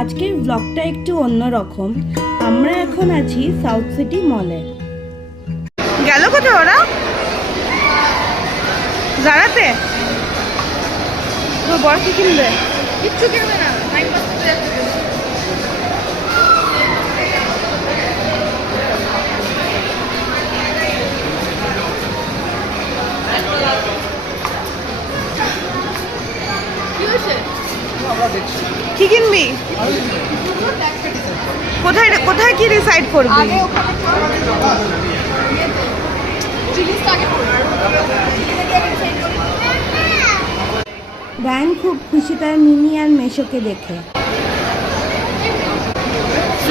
আজকের ব্লগটা একটু অন্যরকম। আমরা এখন আছি সাউথ সিটি মলে। গেল কোথায় ওরা? জারাতে? তো বড় কি কিনবে? কিচ্ছু কিনবে না, টাইম পাস করতে যাচ্ছে। কি হয়েছে? কি কিনবি? কোথায় কোথায় কি ডিসাইড করবি? আগে ওখানে জিনিসটা আগে করবো। রায়ান খুব খুশি তার মিনি আর মেশোকে দেখে।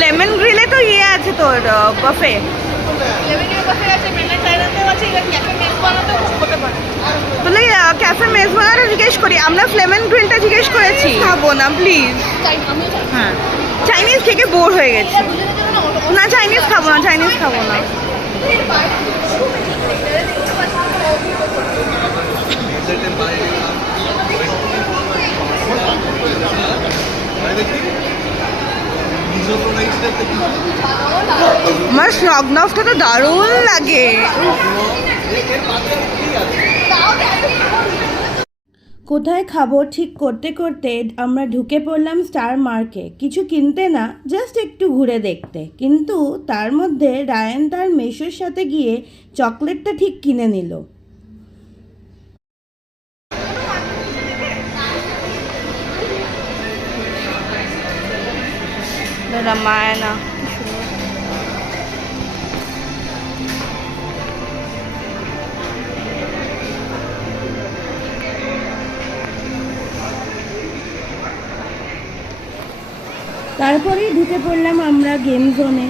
লেমন গ্রিলে তো ইয়ে আছে তোর বাফে। লেমনের বাফে আছে, মেনল্যান্ড চায়নাতেও আছে, এটা ক্যাফে মেস বানাতেও হতে পারে। তাহলে ক্যাফে মেজবানাটা জিজ্ঞেস করি। আমরা ফ্লেমেন গ্রিলটা জিজ্ঞেস করেছি। খাবো না প্লিজ। আমিও চাই। হ্যাঁ, চাইনিজ খেয়ে বোর হয়ে গেছি। দুজনের জন্য না অটো না, চাইনিজ খাবো না, চাইনিজ খাবো না। আমার স্নগনফটা তো দারুণ লাগে। কোথায় খাবো ঠিক করতে করতে আমরা ঢুকে পড়লাম স্টার মার্কে। কিছু কিনতে না, জাস্ট একটু ঘুরে দেখতে। কিন্তু তার মধ্যে রায়ান তার মেশোর সাথে গিয়ে চকলেটটা ঠিক কিনে নিল। রামায়ণা তারপরেই ঢুকে পড়লাম আমরা গেম জোনে,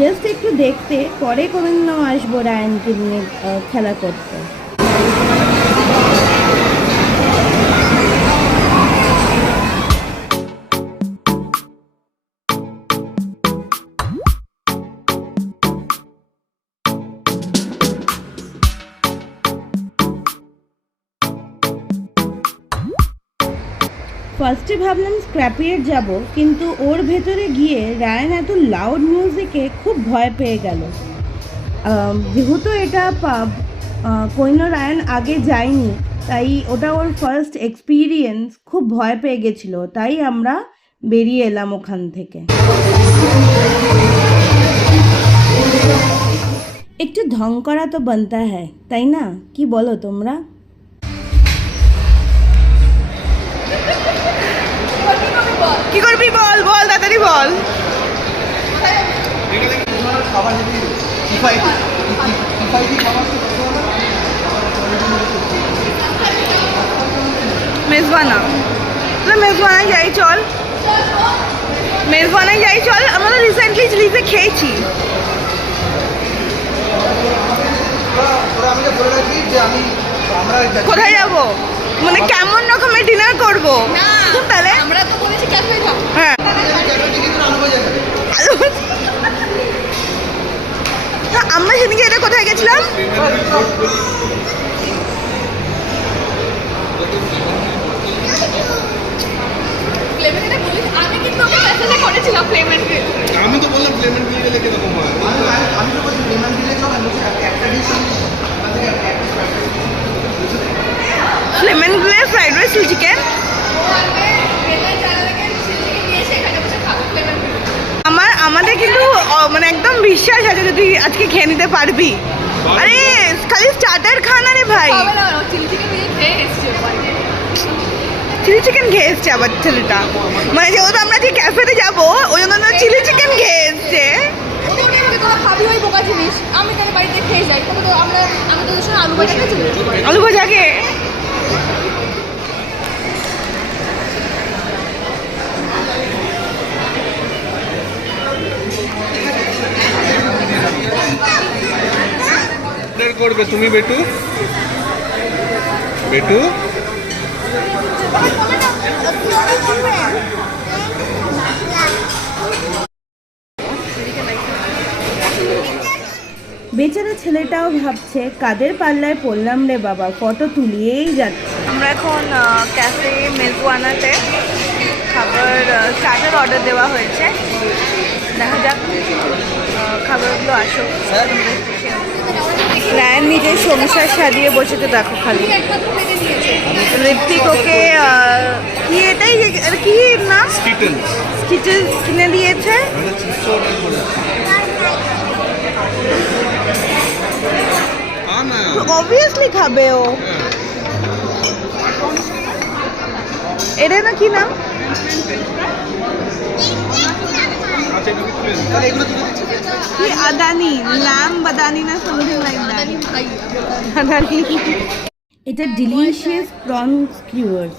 জাস্ট একটু দেখতে। পরে কোনো আসবো রায়ানকে নিয়ে খেলা করতে। ফার্স্টে ভাবলাম স্ক্র্যাপিয়ার যাব, কিন্তু ওর ভেতরে গিয়ে রায়ান এত লাউড মিউজিকে খুব ভয় পেয়ে গেল। যেহেতু এটা পাব, কোনো রায়ান আগে যায়নি, তাই ওটা ওর ফার্স্ট এক্সপিরিয়েন্স, খুব ভয় পেয়ে গেছিলো। তাই আমরা বেরিয়ে এলাম ওখান থেকে। একটু ঢং করা তো বানতা হ্যায়, তাই না? কি বলো তোমরা? কি করবি বল, বল তাড়াতাড়ি বল। মেজবানা, মেজবানায় যাই চল, মেজবানায় যাই চল। আমরা তো রিসেন্টলি চিলিতে খেয়েছি। কোথায় যাবো? মানে কেমন রকমের ডিনার করবো? না, তাহলে আমরা তো বলেছি ক্যাফে খাবো। হ্যাঁ, আমরা সেদিকে এটা কোথায় গেছিলাম? লেমনেটা বলিস, আমি কিন্তু ওকে মেসেজে করেছিলাম ফ্লেমেন্ট গ্রিল। আমি তো বললাম ফ্লেমেন্ট গ্রিল গেলে কিরকম হয়। আমি তো বলছি ফ্লেমেন্ট গ্রিলে চল, আমি বলছি একটা ডিশ লেমন গ্রিলের ফ্রাইড রাইস, চিলি চিকেন। আমাদের কিন্তু মানে একদম বিশ্বাস আছে যদি আজকে খেয়ে নিতে পারবি। আরে খালি স্টার্টার খানা রে ভাই। চিলি চিকেন খেয়ে এসছে আবার ছেলেটা। মানে যেহেতু আমরা যে ক্যাফেতে যাবো, ওই জন্য চিলি চিকেন খেয়ে এসছে। আমি তাহলে বাড়িতে খেয়ে যাই, তবে তো আমি তোদের সঙ্গে আলু ভাজা খেয়েছি। আলু ভাজাকে করবে তুমি বেটু, বেটু বেচারা ছেলেটাও ভাবছে কাদের পাল্লায় পড়লাম রে বাবা, ফটো তুলিয়েই যাচ্ছে। আমরা এখন ক্যাফে মেজওয়ানাতে খাবার স্টার্টার অর্ডার দেওয়া হয়েছে, দেখা যাক খাবারগুলো আসো। রায়ান নিজের সংসার সাজিয়ে বসেছে, দেখো খালি। ঋত্বিক ওকে কি এটাই কি না স্কিটেল কিনে দিয়েছে। অবভিয়াসলি খাবে ও। এটা না কি নাম? কি আদানি, ল্যাম বাদানি না সামথিং লাইক দ্যাট। আদানি। এটা ডিলিশিয়াস প্রন স্কিউয়ার্স।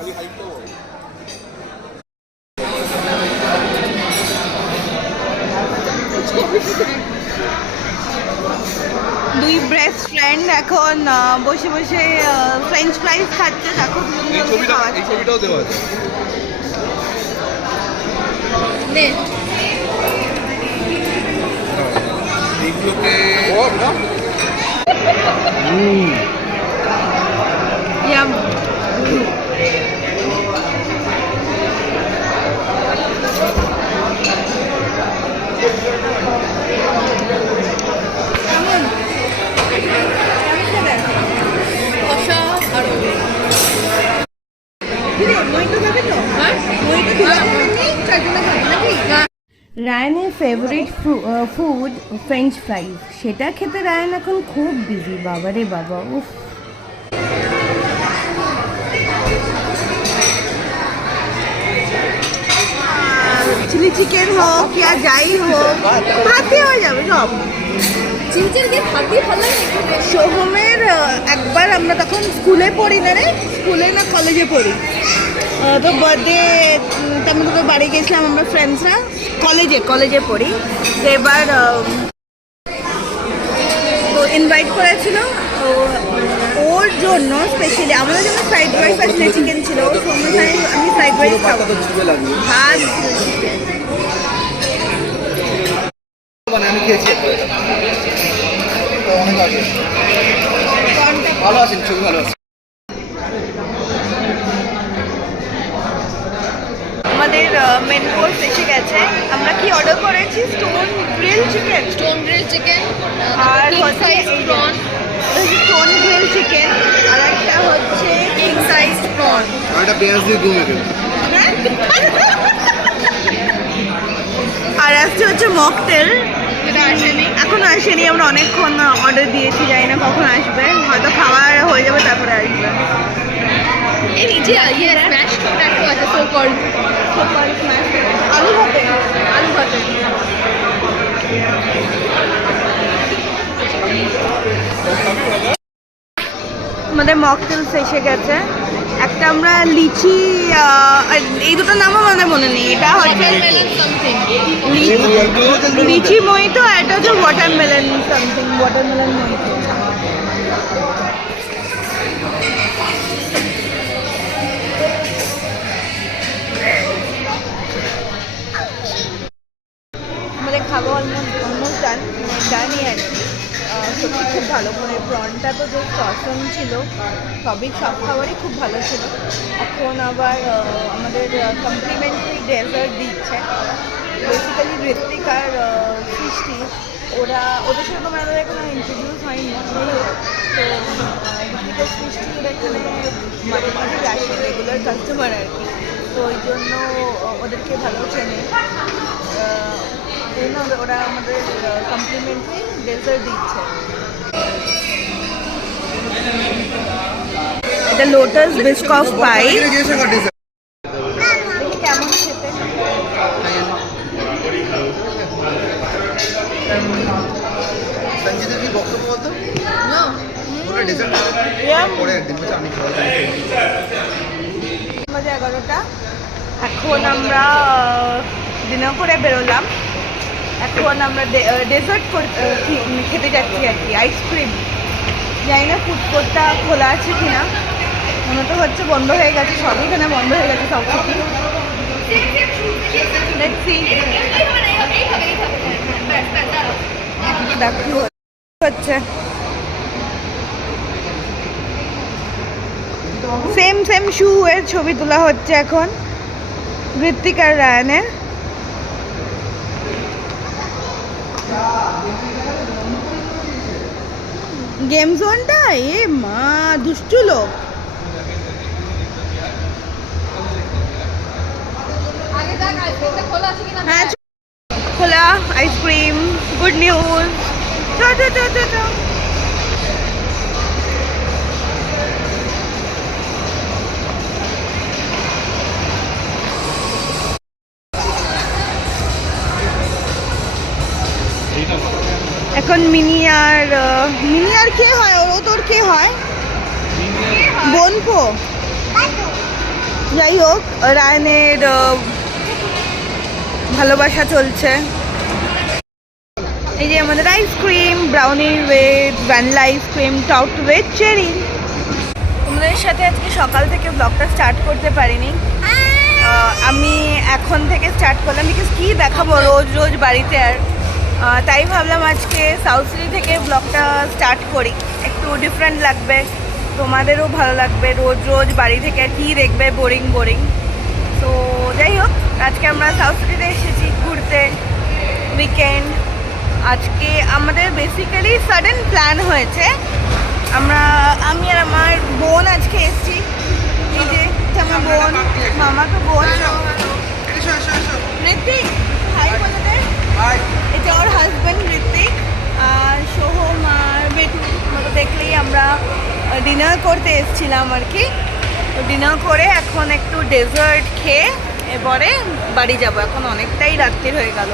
দুই বেস্ট ফ্রেন্ড এখন বসে বসে ফ্রেঞ্চ ফ্রাইজ খাচ্ছে, দেখো দুজনে খাওয়াচ্ছে। ছবিটাও দেওয়া আছে। এইগুলোকে ইয়াম। রায়ানের ফেভারিট ফুড ফ্রেঞ্চ ফ্রাইজ, সেটা খেতে রায়ান এখন খুব বিজি। বাবা রে বাবা, উফ। চিলি চিকেন হোক या যাই হোক ভাতে হয়ে যাবে সব। চিলচিল দিয়ে ভাতি ভালো লাগে। সোহমের একবার আমরা তখন স্কুলে পড়ি না রে, স্কুলে না কলেজে পড়ি, তো বার্থডে তেমন তো বাড়ি গেছিলাম আমরা ফ্রেন্ডসরা, কলেজে পড়ি। তো এবার তো ইনভাইট করেছিল, তো ওর জন্য স্পেশালি আমাদের জন্য ফ্রাইড রাইস আর চিলি চিকেন ছিল। সোহমের সাথে আমি ফ্রাইড রাইস খাবো, ভাত মানে আমি খেয়েছি অনেক আগে। ভালো আছেন, ছবি ভালো আছে। আমাদের মেন কোর্স এসে গেছে। আমরা কি অর্ডার করেছি? Stone grill chicken, stone grill chicken আর কিং হচ্ছে size prawn, stone grill chicken, আর একটা হচ্ছে কিং সাইজ প্রন। আর একটা পেঁয়াজ দিয়ে ঘুমে গেল। আর আসছে হচ্ছে মকটেল, এটা আসেনি। এখনো আসেনি। আমরা অনেকক্ষণ অর্ডার দিয়েছি, জানি না কখন আসবে, হয়তো খাওয়া হয়ে যাবে তারপরে আসবে। এই নিচে ইয়ে স্ম্যাশ পটেটো আছে, সো কল্ড আলু ভাতে, আলু ভাতে। আমাদের মকটেলস এসে গেছে। একটা আমরা লিচি, এই দুটো নামও আমাদের মনে নেই। এটা হচ্ছে ওয়াটারমেলন সামথিং। লিচি মহিতো, আর এটা হচ্ছে ওয়াটারমেলন সামথিং, ওয়াটারমেলন মহিতো। আমাদের খাওয়া অলমোস্ট ডানই আর কি। সত্যি খুব ভালো, মানে প্রনটা তো যে অসম ছিল, সব খাবারই খুব ভালো ছিল। এখন আবার আমাদের কমপ্লিমেন্টারি ডেজার্ট দিচ্ছে। বেসিক্যালি ঋত্বিক আর সৃষ্টি, ওদের সাথে আমাদের এখনো ইন্ট্রোডিউস হয়নি। তো ঋত্বিক আর সৃষ্টি ওরা এখানে মাঝে মাঝে আসে, রেগুলার কাস্টমার আর কি, তো ওই জন্য ওদেরকে ভালো চেনে। এই জন্য ওরা আমাদের কমপ্লিমেন্টারি ডেজার্ট দিচ্ছে। এটা লোটাস বিস্কফ পাই, কেমন খেতে। সঞ্জিতের কি বক্তব্য বলতো? না ওটা ডেজার্ট পরে একদিন বলছে আমি খাওয়া যাই। 11টা এখন আমরা ডিনার করে বেরোলাম। এখন আমরা ডেজার্ট খেতে যাচ্ছি আর কি, আইসক্রিম। জানি না ফুড কোর্টটা খোলা আছে কিনা, মনে তো হচ্ছে বন্ধ হয়ে গেছে, সবই এখানে বন্ধ হয়ে গেছে সব কিছু। হচ্ছে সেম শু এর ছবি তোলা হচ্ছে এখন। ঋত্বিক আর রায়ানের। গেম জোনটা এ মা দুষ্টু লোক। আগে দেখ আইসক্রিমটা খোলা আছে কিনা হ্যাঁ খোলা আইসক্রিম, গুড নিউজ। চো চো চো চো চো। এখন মিনি আর কে হয়? ও তোর কে হয়? বোনপো। যাই হোক, রায়নের ভালোবাসা চলছে। এই যে আমাদের ice cream, brownie with vanilla ice cream topped with cherry. তোমাদের সাথে আজকে সকাল থেকে ব্লগটা স্টার্ট করতে পারিনি। আমি এখন থেকে স্টার্ট করলাম, বিকজ কী দেখাবো রোজ রোজ বাড়িতে। আর তাই ভাবলাম আজকে সাউথ সিটি থেকে ব্লগটা স্টার্ট করি, একটু ডিফারেন্ট লাগবে, তোমাদেরও ভালো লাগবে। রোজ রোজ বাড়ি থেকে কী দেখবে, বোরিং বোরিং। তো যাই হোক, আজকে আমরা সাউথ সিটিতে এসেছি ঘুরতে, উইকেন্ড। আজকে আমাদের বেসিক্যালি সাডেন প্ল্যান হয়েছে। আমি আর আমার বোন আজকে এসেছি। এই যে আমার বোন, মামা তো বোন ঋত্বিক, হাই বলে দে। এটা ওর হাজব্যান্ড ঋত্বিক, আর সোহম আর বেটু। তো দেখলেই আমরা ডিনার করতে এসেছিলাম আর কি। তো ডিনার করে এখন একটু ডেজার্ট খেয়ে এরপরে বাড়ি যাব। এখন অনেকটাই রাত্রির হয়ে গেল।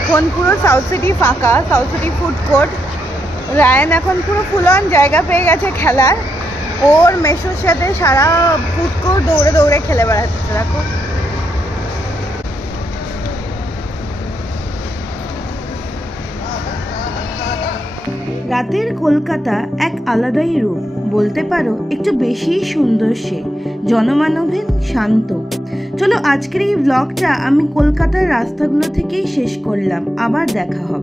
এখন পুরো সাউথ সিটি ফাঁকা, South City food court. Ryan এখন পুরো ফুল অন জায়গা পেয়ে গেছে খেলার। ওর মেসোর সাথে সারা ফুড কোর্ট দৌড়ে দৌড়ে খেলে বেড়াচ্ছে। দেখো রাতের কলকাতা এক আলাদাই রূপ, বলতে পারো একটু বেশিই সুন্দর সে, জনমানবহীন, শান্ত। চলো আজকের এই ব্লগটা আমি কলকাতার রাস্তাগুলো থেকেই শেষ করলাম। আবার দেখা হবে।